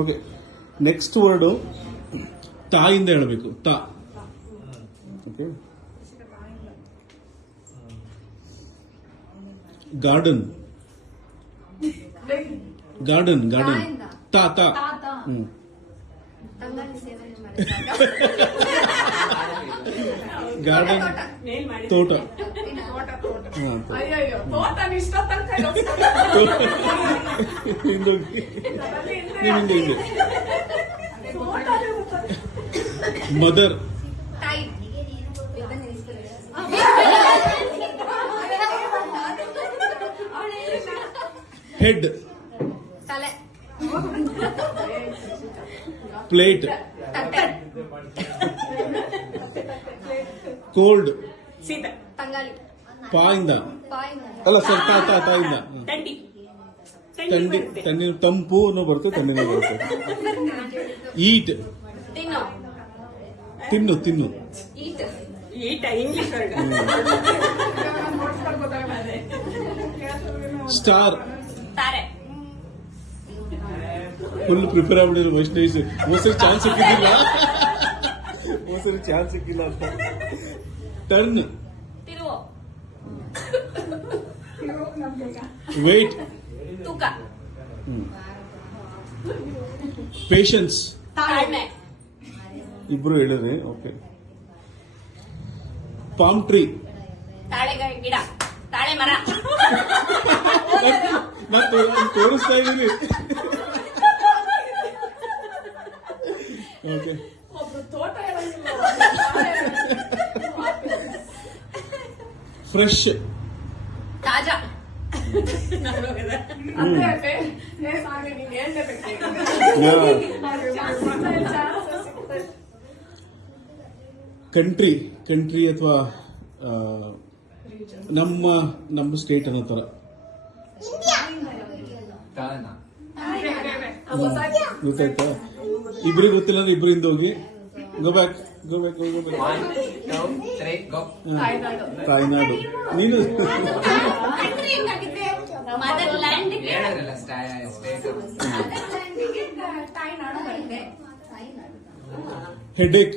Okay, next word ತಾಯಿಂದ ಹೇಳಬೇಕು. ತಾ. Okay. Garden. Garden garden. ತಾ ತಾ. ಗಾರ್ಡನ್ ತೋಟ. ಮದರ್. ಹೆಡ್. ಪ್ಲೇಟ್. ಕೋಲ್ಡ್. ಪಾಯಿಂದ ಅಲ್ಲ ಸರ್, ತಾಯಿಂದ. ತಣ್ಣಿ ತಂಪು ಬರುತ್ತೆ, ತಣ್ಣಿನೂ ಬರುತ್ತೆ. ಈಟ್. ತಿನ್ನು ತಿನ್ನು. ಸ್ಟಾರ್. ಫುಲ್ ಪ್ರಿಪೇರ್ ಆಗ್ಬಿಟ್ಟಿದ್ರು ವೈಷ್ಣವೇಶ್. ಹೋಸರಿ ಚಾನ್ಸ್ ಸಿಕ್ಕಿಲ್ಲ ಅಂತ. ಟರ್ನ್. ವೇಟ್. ಪೇಷನ್ಸ್. ಇಬ್ರು ಹೇಳಿದ್ರಿ. ಓಕೆ. Palm tree. ಗಿಡ, ತಾಳೆ ಮರ. ನಾನು ತೋರಿಸ್ತಾ ಇದ್ದೀನಿ. ಓಕೆ. ಫ್ರೆಶ್. ತಾಜಾ. ಕಂಟ್ರಿ. ಕಂಟ್ರಿ ಅಥವಾ ನಮ್ಮ ಸ್ಟೇಟ್ ಅನ್ನೋ ತರ. ಗೊತ್ತಾಯ್ತಾ? ಇಬ್ರಿಗೆ ಗೊತ್ತಿಲ್ಲ ಅಂದ್ರೆ ಇಬ್ಬರಿಂದ ಹೋಗಿ. Go back. ತಾಯ್ನಾಡು. ನೀನು ಹೆಡ್ಏಕ್.